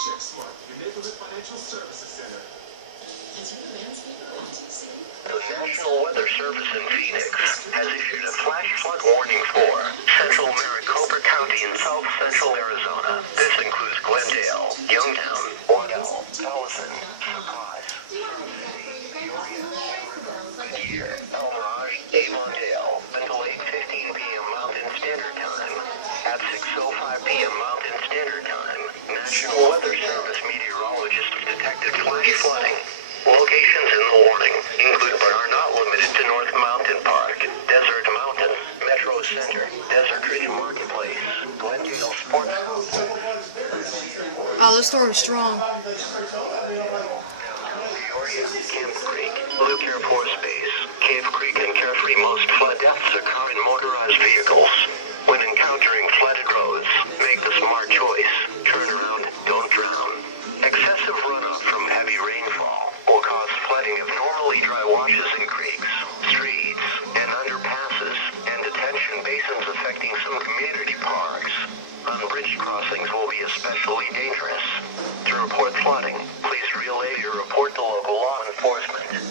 Check Smart, your neighborhood financial services center. The National Weather Service in Phoenix has issued a flash flood warning for central Maricopa County in south central Arizona. This includes Glendale, Youngtown, Waddell, Allison, Surprise, Goodyear, El Mirage, Avondale, until 8:15 p.m. Mountain Standard Time. At 6:05 p.m. Mountain Standard Time, National Weather Service meteorologists detected flash flooding. Locations in the warning include but are not limited to North Mountain Park, Desert Mountain, Metro Center, Desert Ridge Marketplace, Glendale Sports Complex. Oh, this storm is strong. Peoria, Camp Creek, Luke Air Force Base, Cave Creek and Carefree. Most flood deaths occur in motorized vehicles. When encountering flooded roads, make the smart choice. Turn around, don't drown. Excessive runoff from heavy rainfall will cause flooding of normally dry washes in creeks, streets, and underpasses, and detention basins affecting some community parks. Unbridged crossings will be especially dangerous. To report flooding, please relay your report to local law enforcement.